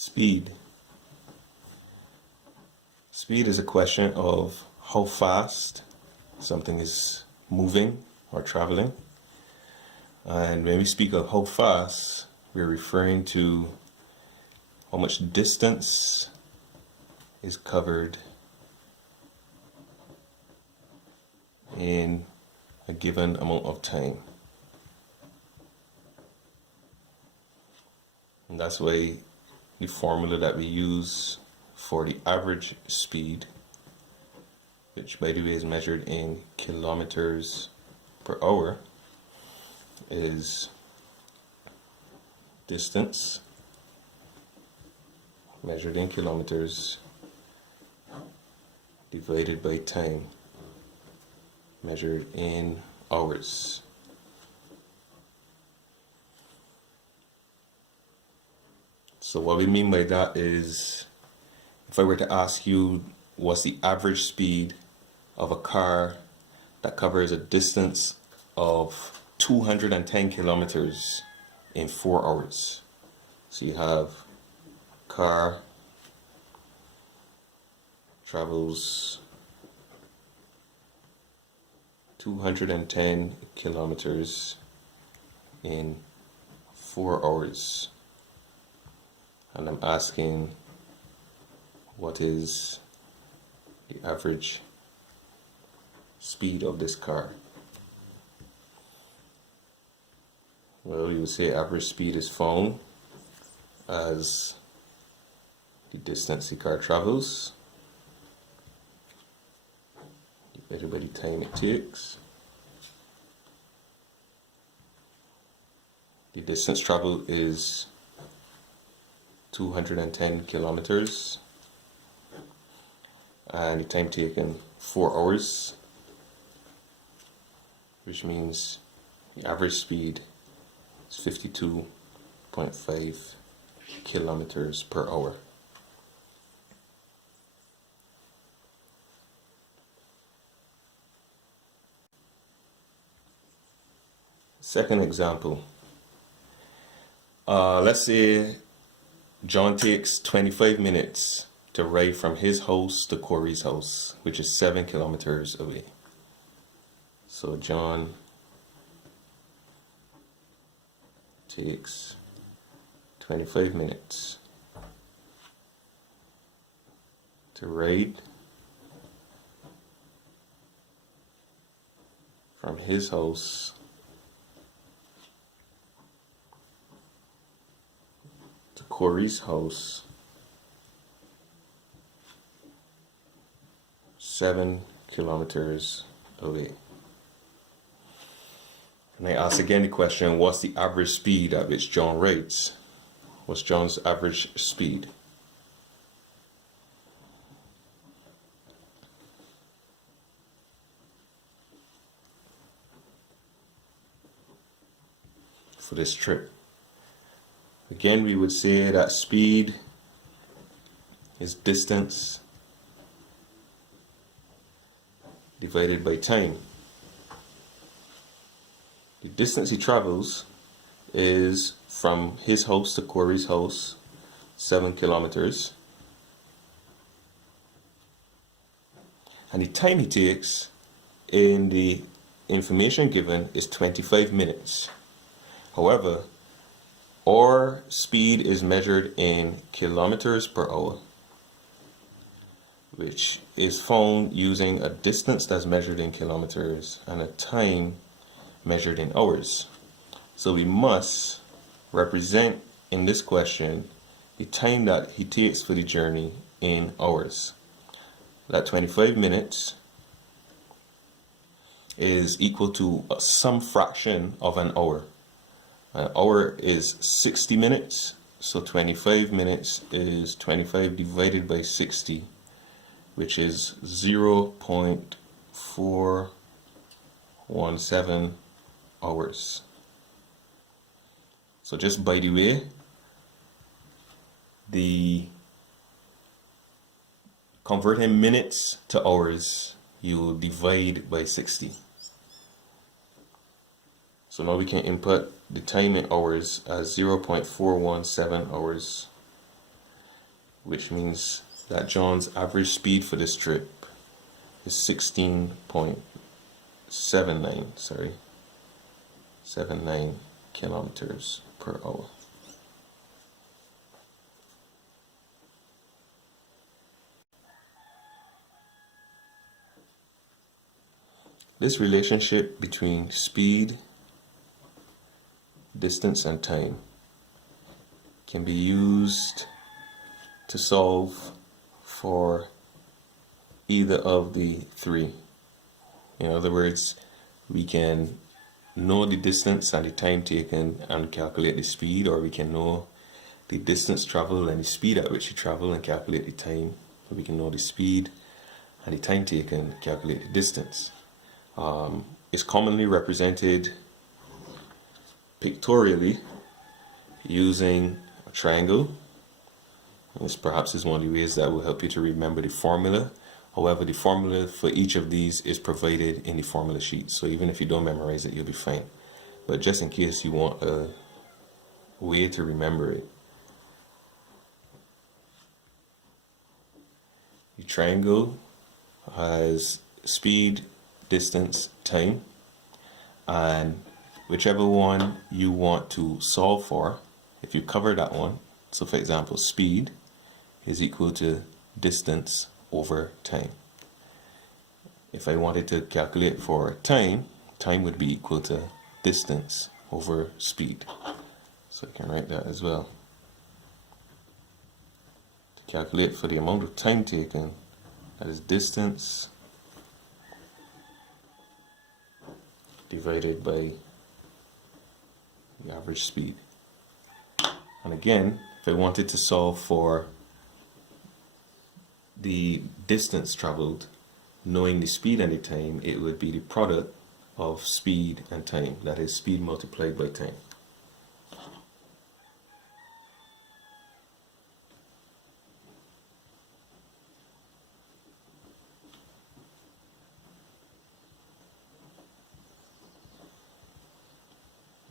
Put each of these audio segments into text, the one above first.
Speed. Speed is a question of how fast something is moving or traveling. And when we speak of how fast, we're referring to how much distance is covered in a given amount of time. And that's why the formula that we use for the average speed, which by the way is measured in kilometers per hour, is distance measured in kilometers divided by time measured in hours. So what we mean by that is, if I were to ask you what's the average speed of a car that covers a distance of 210 kilometers in 4 hours. So you have a car travels 210 kilometers in 4 hours. And I'm asking, what is the average speed of this car? Well, you would say average speed is found as the distance the car travels divided by the time it takes. The distance traveled is 210 kilometers and the time taken 4 hours, which means the average speed is 52.5 kilometers per hour. Second example, let's say John takes 25 minutes to ride from his house to Corey's house, which is 7 kilometers away. So John takes 25 minutes to ride from his house to Corey's house, 7 kilometers away. And I ask again the question, what's the average speed at which John rides? What's John's average speed? For this trip. Again, we would say that speed is distance divided by time. The distance he travels is from his house to Corey's house, 7 kilometers. And the time he takes in the information given is 25 minutes. However, our speed is measured in kilometers per hour, which is found using a distance that's measured in kilometers and a time measured in hours. So we must represent in this question the time that he takes for the journey in hours. That 25 minutes is equal to some fraction of an hour. An hour is 60 minutes, so 25 minutes is 25 divided by 60, which is 0.417 hours. So just by the way, the converting minutes to hours, you divide by 60. So now we can input the time in hours as 0.417 hours which means that John's average speed for this trip is 79 kilometers per hour. This relationship between speed, distance, and time can be used to solve for either of the three. In other words, we can know the distance and the time taken and calculate the speed, or we can know the distance traveled and the speed at which you travel and calculate the time. So we can know the speed and the time taken, calculate the distance. It's commonly represented pictorially using a triangle. This perhaps is one of the ways that will help you to remember the formula. However, the formula for each of these is provided in the formula sheet. So even if you don't memorize it, you'll be fine. But just in case you want a way to remember it, the triangle has speed, distance, time, and whichever one you want to solve for, if you cover that one, so for example, speed is equal to distance over time. If I wanted to calculate for time, time would be equal to distance over speed. So I can write that as well. To calculate for the amount of time taken, that is distance divided by the average speed. And again, if I wanted to solve for the distance traveled, knowing the speed and the time, it would be the product of speed and time. That is speed multiplied by time.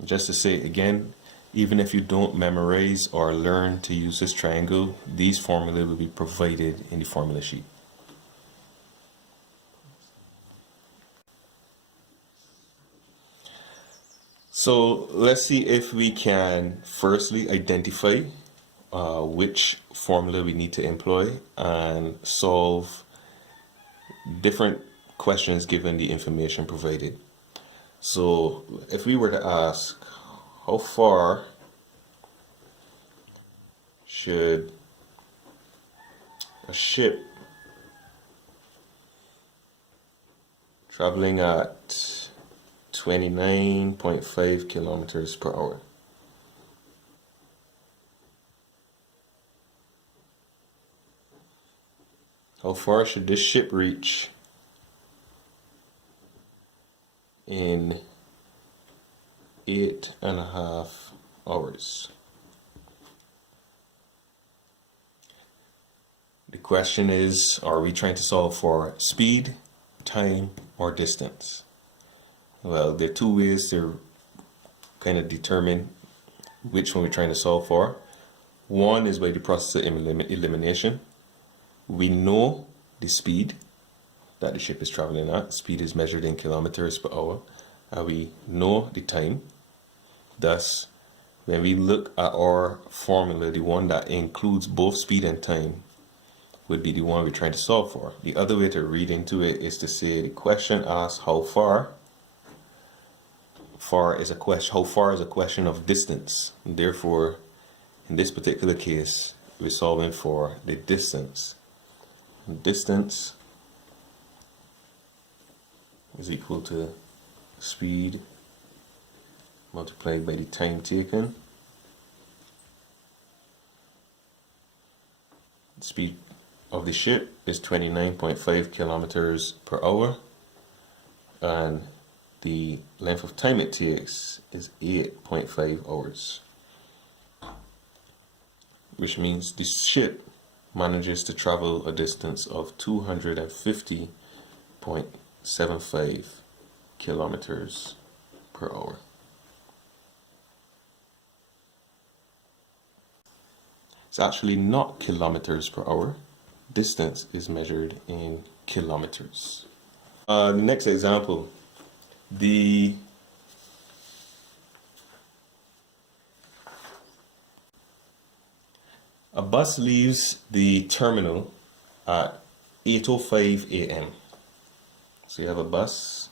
Just to say again, even if you don't memorize or learn to use this triangle, these formulae will be provided in the formula sheet. So let's see if we can firstly identify which formula we need to employ and solve different questions given the information provided. So if we were to ask, how far should a ship traveling at 29.5 kilometers per hour, how far should this ship reach in 8.5 hours? The question is, are we trying to solve for speed, time, or distance? Well, there are two ways to kind of determine which one we're trying to solve for. One is by the process of elimination. We know the speed that the ship is traveling at. Speed is measured in kilometers per hour. And we know the time. Thus, when we look at our formula, the one that includes both speed and time would be the one we're trying to solve for. The other way to read into it is to say the question asks how far. How far is a question of distance. And therefore, in this particular case, we're solving for the distance. Distance is equal to speed multiplied by the time taken. The speed of the ship is 29.5 kilometers per hour, and the length of time it takes is 8.5 hours, which means the ship manages to travel a distance of 250.75 kilometers per hour. It's actually not kilometers per hour. Distance is measured in kilometers. The next example, a bus leaves the terminal at 8:05 a.m. So you have a bus.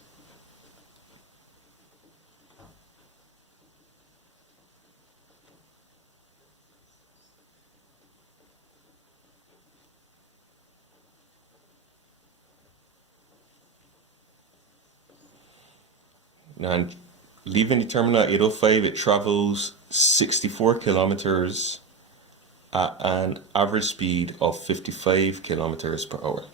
And leaving the terminal at 8:05, it travels 64 kilometers at an average speed of 55 kilometers per hour.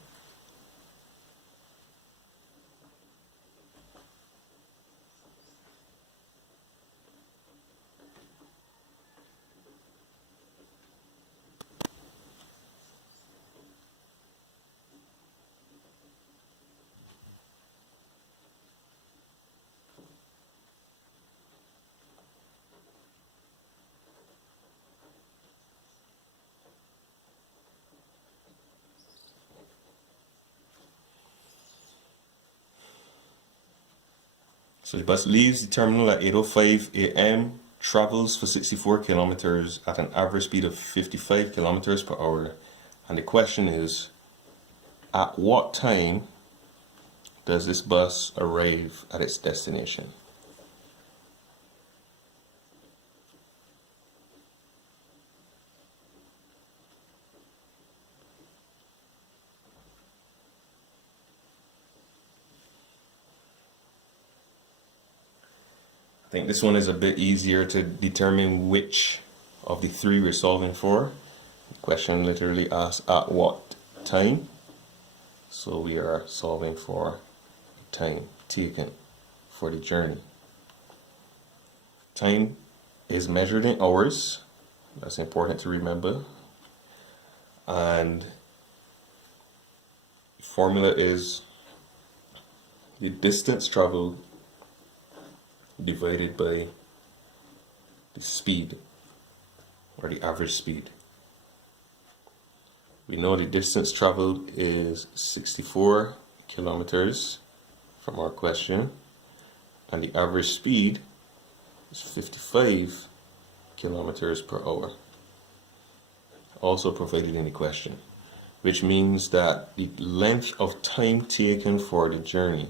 So the bus leaves the terminal at 8:05 a.m., travels for 64 kilometers at an average speed of 55 kilometers per hour. And the question is, at what time does this bus arrive at its destination? I think this one is a bit easier to determine which of the three we're solving for. The question literally asks at what time. So we are solving for time taken for the journey. Time is measured in hours. That's important to remember. And the formula is the distance traveled divided by the speed, or the average speed. We know the distance traveled is 64 kilometers from our question, and the average speed is 55 kilometers per hour, also provided in the question, which means that the length of time taken for the journey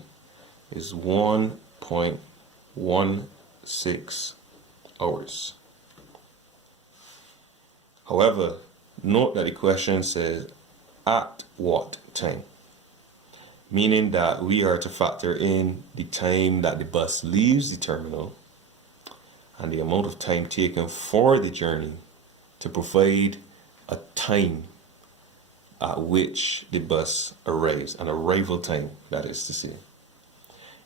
is 1.16 hours. However, note that the question says at what time, meaning that we are to factor in the time that the bus leaves the terminal and the amount of time taken for the journey to provide a time at which the bus arrives, an arrival time, that is to say.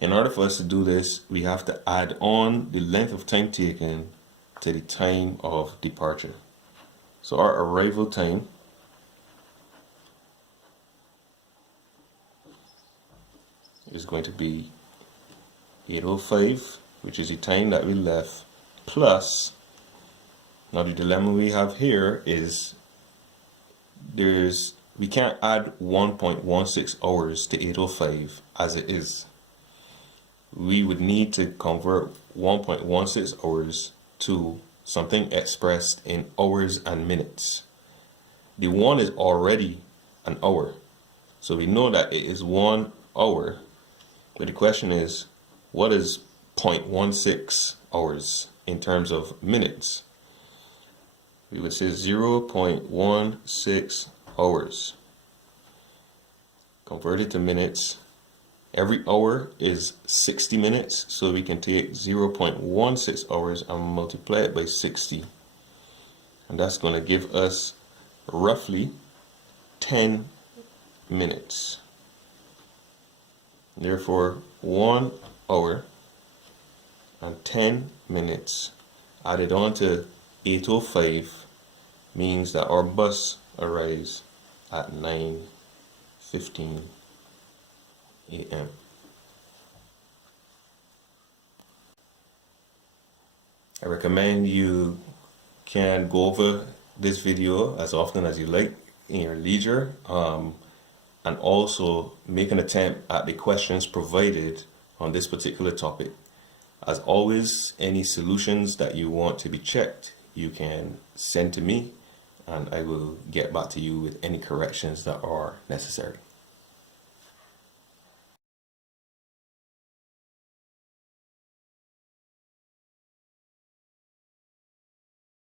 In order for us to do this, we have to add on the length of time taken to the time of departure. So our arrival time is going to be 8:05, which is the time that we left, plus, now the dilemma we have here is we can't add 1.16 hours to 8:05 as it is. We would need to convert 1.16 hours to something expressed in hours and minutes. The 1 is already an hour, so we know that it is 1 hour, but the question is, what is 0.16 hours in terms of minutes? We would say 0.16 hours. Converted to minutes, every hour is 60 minutes, so we can take 0.16 hours and multiply it by 60. And that's going to give us roughly 10 minutes. Therefore, 1 hour and 10 minutes added on to 8:05 means that our bus arrives at 9:15 a.m. I recommend you can go over this video as often as you like in your leisure, and also make an attempt at the questions provided on this particular topic. As always, any solutions that you want to be checked, you can send to me, and I will get back to you with any corrections that are necessary.